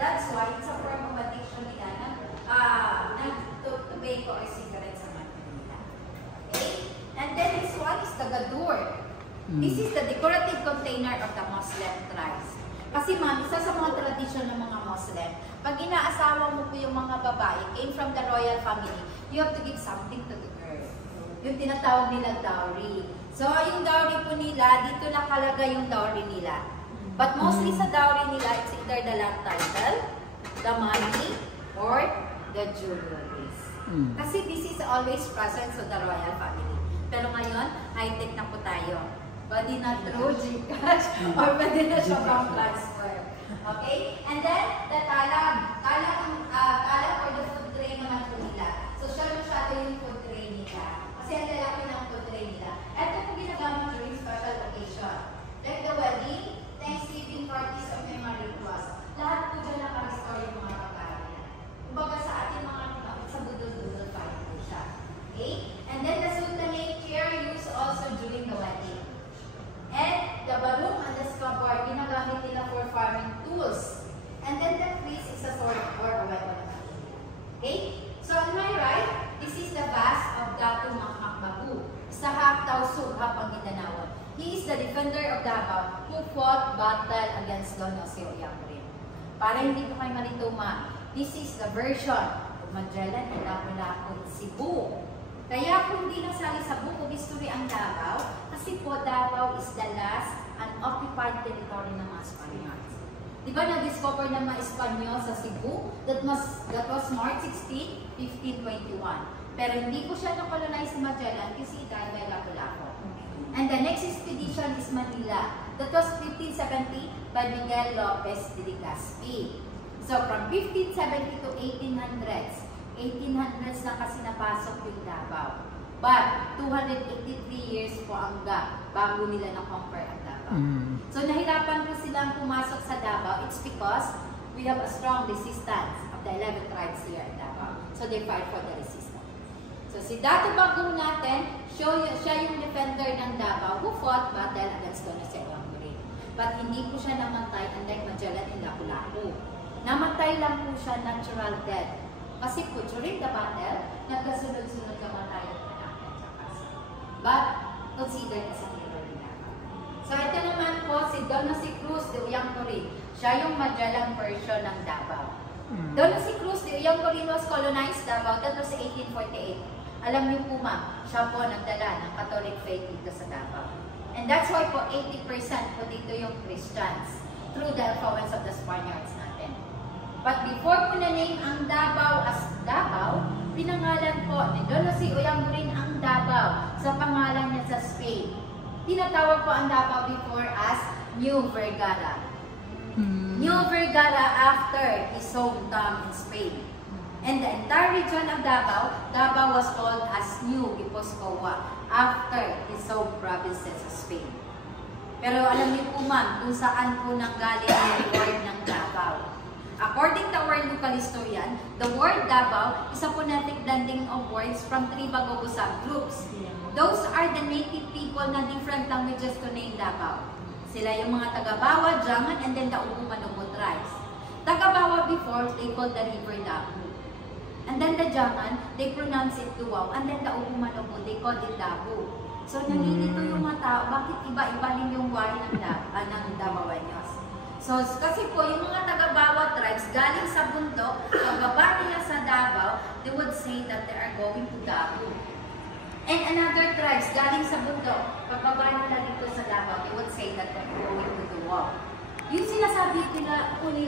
That's why it's a form of addiction nila na tobacco or cigarettes naman nila. Okay? And then this one is the gadur. This is the decorative container of the Muslim tribes. Kasi ma'am, isa sa mga tradisyon ng mga Muslim, pag inaasawa mo po yung mga babae, came from the royal family, you have to give something to the girl. Yung tinatawag nila dowry. So, yung dowry po nila, dito nakalagay yung dowry nila. But mostly sa dowry nila, it's either the land title, the money, or the jewelries. Kasi this is always present sa the royal family. Pero ngayon, high-tech na po tayo. Pwede na through GCash or pwede na siya from transfer. Okay? And then, the talam. Talam or the food tray naman po nila. So, siya masyado yung food tray nila. Kasi ang lalaki ng food tray nila. Ito po ginagamit during special occasion. Like the wedding, Thanksgiving parties, or memory rituals. Lahat po dyan nakarestore yung mga pagkain nila. Kumbaga sa ating mga sa budol-budol pa rin po siya. Okay? And then, the sultanate chair used also during the wedding. And the barum and the scabbard, ginagamit nila for farming tools. And then the priest is a sword or a weapon. Okay? So on my right, this is the vase of Datu Mahakbabu. Sa Haftau Habang Mindanao. He is the defender of Davao who fought battle against Don Jose Oyangrin. Para hindi ko kayo malito this is the version of Magellan and Lapu-Lapu, Cebu. Kaya kung hindi nasali sa book of history ang Davao, kasi po Davao is the last unoccupied territory ng mga Spaniards. Diba na-discover ng mga Espanyol sa Cebu? That was March 16, 1521. Pero hindi po siya na-colonize ni Magellan kasi died by Lapu-Lapu. And the next expedition is Manila. That was 1570 by Miguel Lopez de Legazpi. So from 1570 to 1800s, 1800s na kasi napasok yung Davao. But 283 years po ang gap bago nila na-conquer ang Davao. So nahirapan po silang pumasok sa Davao. It's because we have a strong resistance of the 11 tribes here in Davao. So they fight for the resistance. So si Datu Bagong natin, siya yung defender ng Davao who fought battle against Don Jose Oyangrin. But hindi po siya namatay unlike Magellan and Lapu-Lapu. Namatay lang po siya natural death. Kasi po, during the battle, nagkasunod-sunod kamatayan na natin sa casa. But, considered as a hero nila. So, ito naman po, si Don Jose Cruz de Oyangcorin. Siya yung Magellan version ng Davao. Don Jose Cruz de Oyangcorin was colonized Davao. That was 1848. Alam niyo po ma'am, siya po nagdala ng Catholic faith dito sa Davao. And that's why po, 80% po dito yung Christians through the influence of the Spaniards natin. But before po na-name ang Davao as Davao, pinangalan po ni Don Jose Oyangcorin ang Davao sa pangalan niya sa Spain. Tinatawag po ang Davao before as New Vergara. New Vergara after his hometown in Spain. And the entire region of Davao, Davao was called as New Guipuzcoa after his home provinces of Spain. Pero alam niyo po ma'am kung saan po nanggaling yung word ng Davao. According to our local historian, the word Davao is a phonetic blending of words from three Bagogo subgroups. Those are the native people na different languages to name Davao. Sila yung mga Tagabawa, Jangan, and then the Ubu-Manobo tribes. Tagabawa before, they called the river Dabu. And then the Jangan, they pronounce it Duwaw. And then the Ubu-Manobo, they called it Dabu. So nalilito yung mga tao, bakit iba-iba rin yung way ng Davaoenos? So, kasi po, yung mga Tagabawa tribes, galing sa bundok, pagbaba nila sa Davao, they would say that they are going to Dabu. And another tribes, galing sa bundok, pagbaba nila dito sa Davao, they would say that they are going to Duwaw. Yung sinasabi nila po